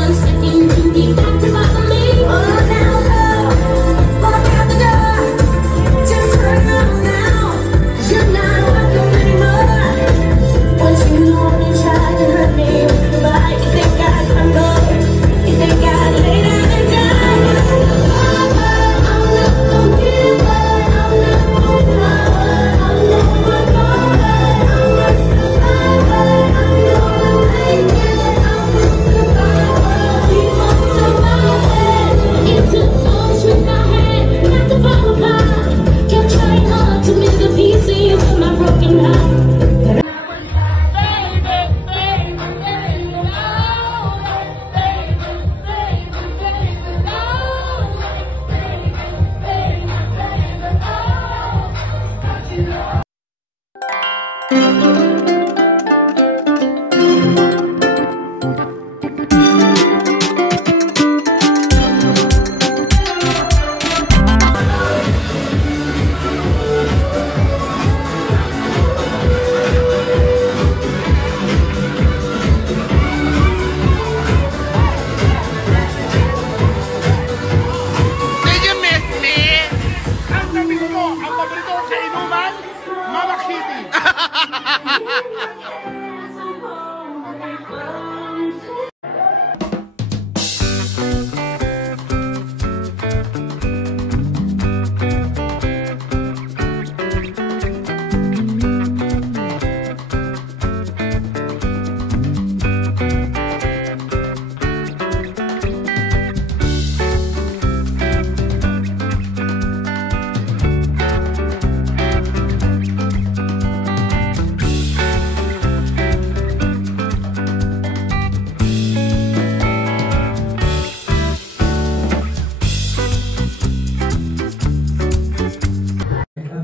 one second, you be back to bother me. Oh, now walk out the door. Just turn around now. You're not welcome anymore. Once you know you tried to hurt me, but you think I'd crumble. You think I'd lay down and die. I'm not gonna give up. I'm not gonna flower. I'm never gonna. I'm a survivor. I'm gonna make it. I'm a survivor. Keep on surviving. It took all the strength I had not to fall apart. Kept trying hard to mend the pieces of my broken heart.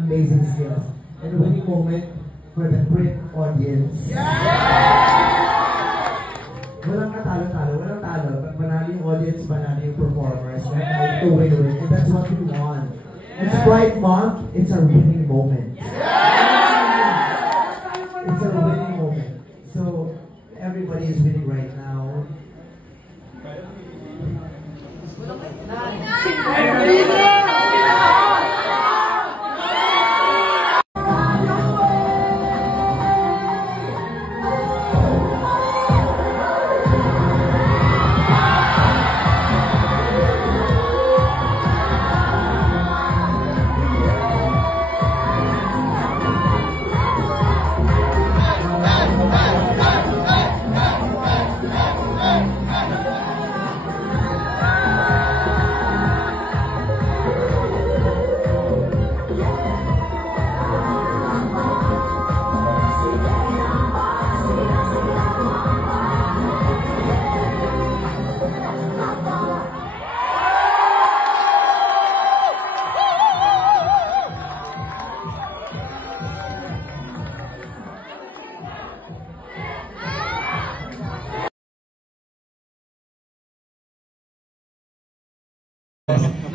Amazing skills and a winning moment for the great audience. Walang katalo-talo, walang talo. Pag manalo yung audience, manalo yung performers. To win. And that's what we want. It's Pride Month, it's a winning moment. It's a winning moment. So, everybody is winning right now.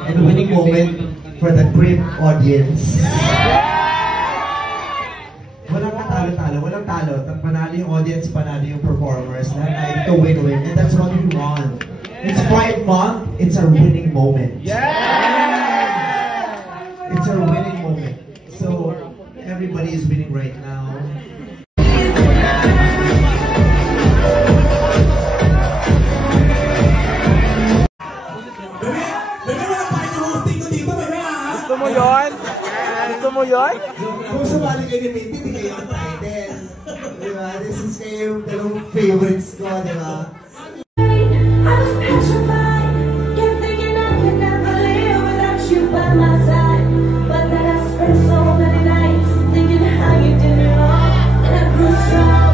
And a winning moment for the great audience. Walang katalo-talo, walang talo. Pag manalo yung audience, panalo yung performers. Lahat ay win-win. And that's what we want. It's Pride Month, it's a winning moment. It's a winning moment. So, everybody is winning right now. Gusto mo yun? Gusto mo yun? Kung sumali kayo ni Minty, hindi kayo ang title. Diba? This is kayo yung dalawang favorites ko, diba? I was petrified, kept thinking I could never live without you by my side. But then I spent so many nights thinking how you did it all, and I grew strong,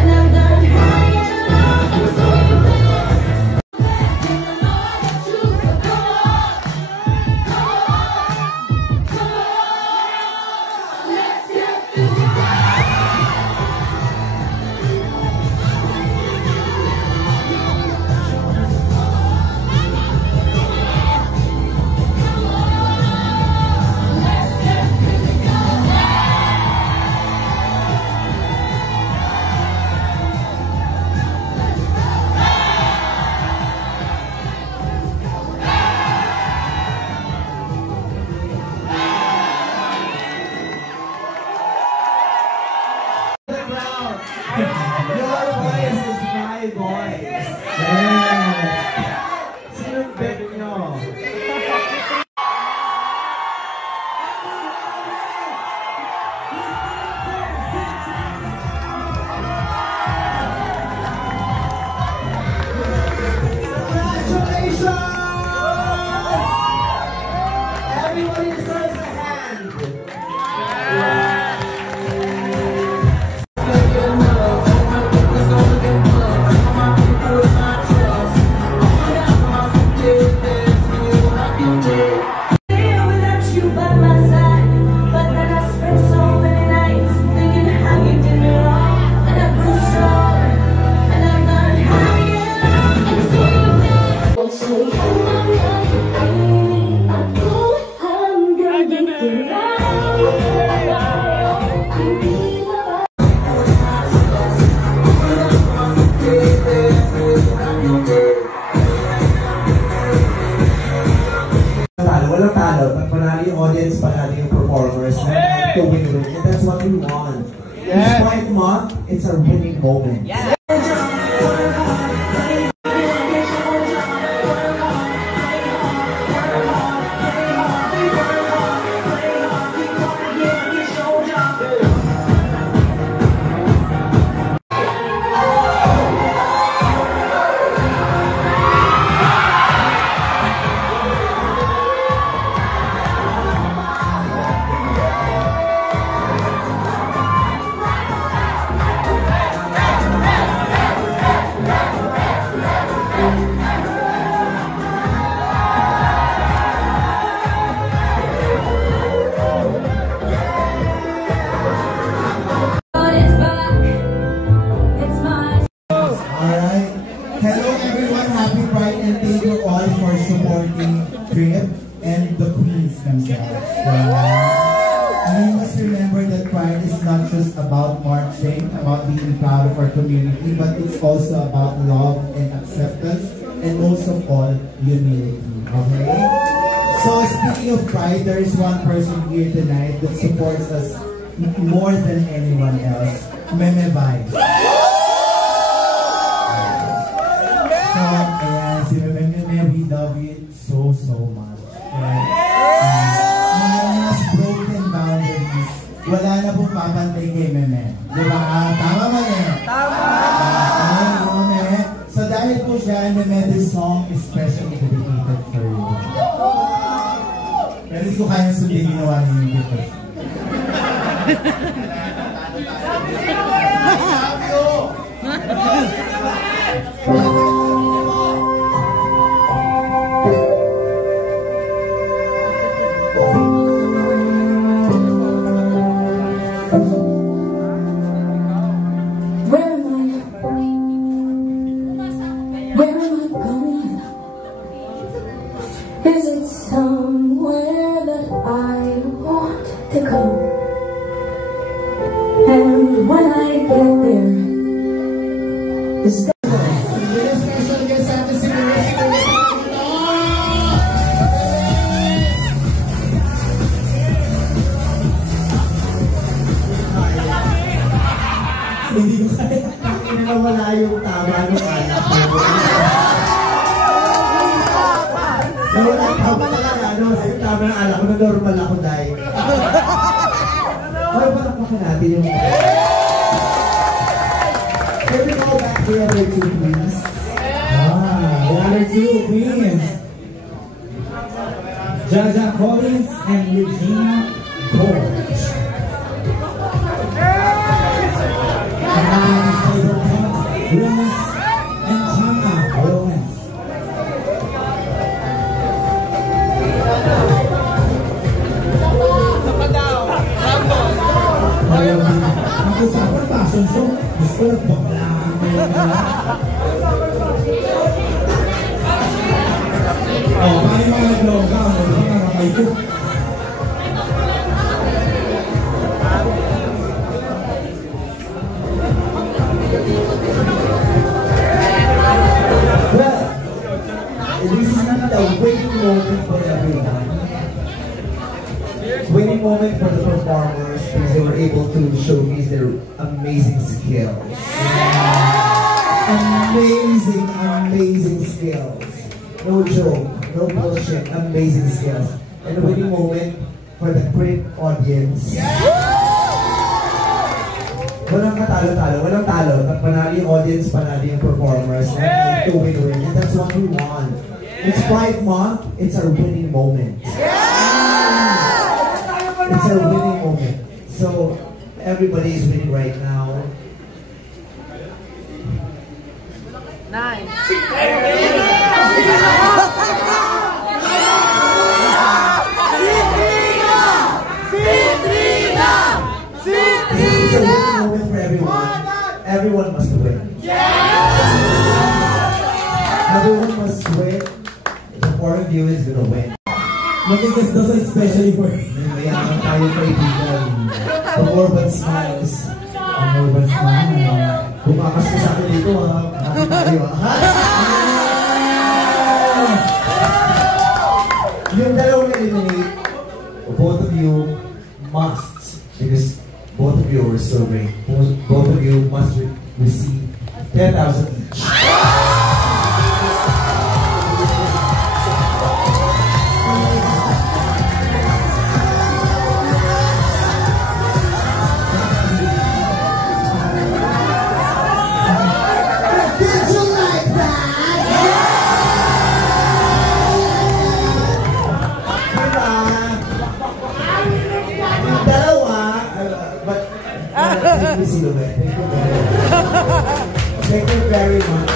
and I learned how to get along. I'm so bad, and I know that you so come on, let's get this right. it's a winning moment. Yeah. And the queens themselves. And you must remember that Pride is not just about marching, about being proud of our community, but it's also about love and acceptance, and most of all, humility. Okay? So speaking of Pride, there is one person here tonight that supports us more than anyone else. Meme Vibes. So, ayan, si Meme, we love you so much. Mas broken boundaries. Wala na pong papantay kay Meme. Di ba? Tama ba niya? Tama! Meme. So dahil po siya, Meme, this song is specially dedicated for you. Pero hindi ko kayang sundin ginawa niyo yung gift. Is it somewhere that I want to go? And when I get there, is that Hindi ko kaya nawala yung tama ng anak ko. Nawala yung tama talaga, yung tama ng anak ko na normal ako dahil. Ay, palakpakan natin yung... Can we go back to the other two, please? The other two queens. Jaja Collins and Regina George. Willis and Chana Willis. Mag-usapan fashion show, gusto nagbaklaan ngayon na. Paano mga nag-loga? Ano nga ramay ko? This is not a winning moment for everyone. Winning moment for the performers because they were able to showcase their amazing skills. Amazing skills. No joke, no bullshit, amazing skills. And a winning moment for the great audience. Walang katalo-talo, walang talo. Panalo yung audience, panalo yung performers. To win. And that's what we want. It's Pride Month, it's our winning moment. It's our winning moment. So, everybody is winning right now. Nice. This is a winning moment for everyone. Everyone must win. Everyone must win. The four of you is gonna win. Mag-igas daw especially for Mayaman tayo kaibigan. The Urban Smiles. ang urban smile. Bumakas ka sa akin dito ha. Yung dalawang eliminate, both of you must, because both of you were so great. Both of you must Silhouette. Thank you very much.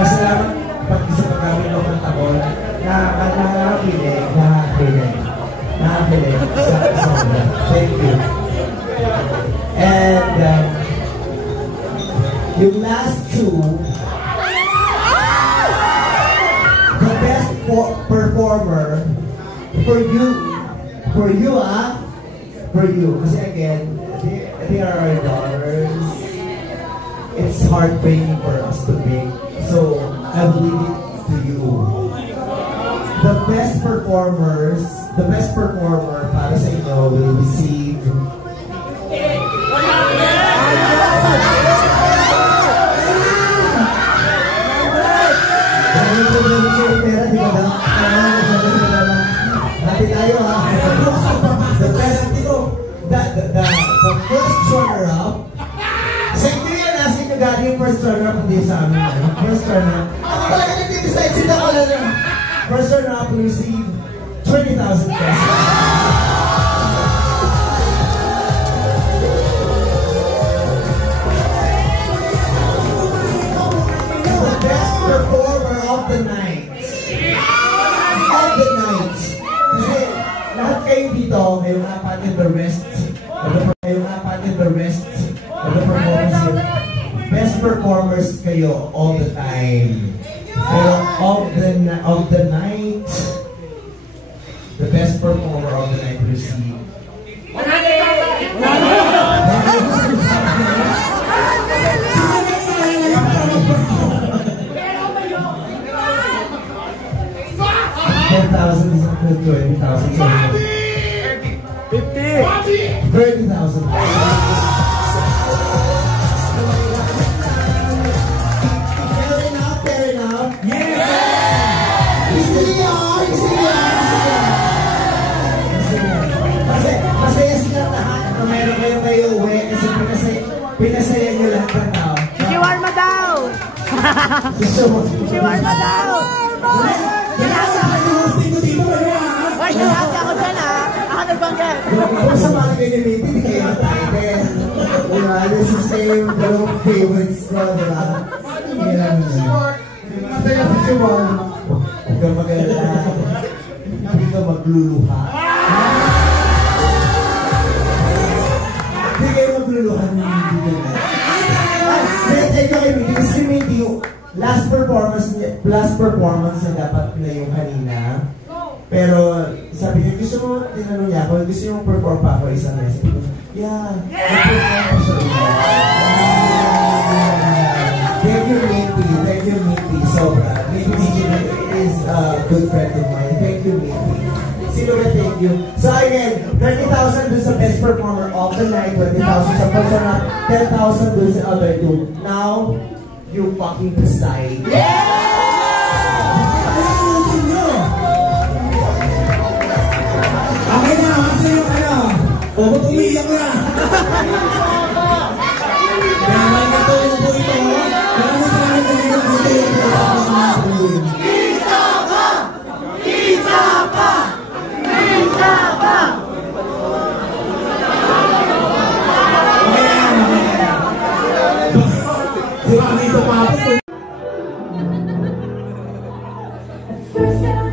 Masalamat pag isa paggamit mo ng tabon na nakakilig sa sobra. Thank you. And yung last two, the best performer for you, kasi again, they are our daughters. It's heartbreaking for us to make, so I will leave it to you. The best performer para sa inyo will receive the first runner-up. Sa inyo yan, nasa inyo galing yung first runner-up, hindi sa amin. First runner-up. Ako talaga nag-decide, sila ko lang. First runner-up will receive 20,000 pesos. The best performer of the night. Kasi lahat kayo dito, ngayong apat in the rest of the performance, best performers kayo all the time. Pero of the night, the best performer of the night receive 10,000 is equal to 20,000. 30,000. Fair enough. Yeah! Masaya sila lahat na meron kayo uwi kasi pinasaya nyo lahat ng tao. Shawarma daw! Shawarma daw! Ay, nalasa ako dyan ha! Ako nagbanggit! Kung sa mga pinimiti, hindi kayo matayin. This is same dalawang favorites ko, diba? Masaya si Shawarma. Huwag kang mag-alala. Hindi ka magluluha. Hindi kayo magluluha ng hindi ka. Thank you, kasi maybe last performance na dapat na yung kanina. Pero sabi niya, gusto mo, tinanong niya ako, gusto mo perform pa ako isang message. Yeah, perform pa siya. Thank you, Minty. Sobra. Minty is a good friend of mine. Thank you, Minty. Silhouette, thank you. So again, 30,000 dun sa best performer of the night, 20,000 sa persona, 10,000 dun sa other two. Now, you fucking decide. Okay na, kasi yung o ba't umiyak na? Kaya may katulong po ito. Maraming salamat kami na dito yung Isa pa! si Mami sa Papo. First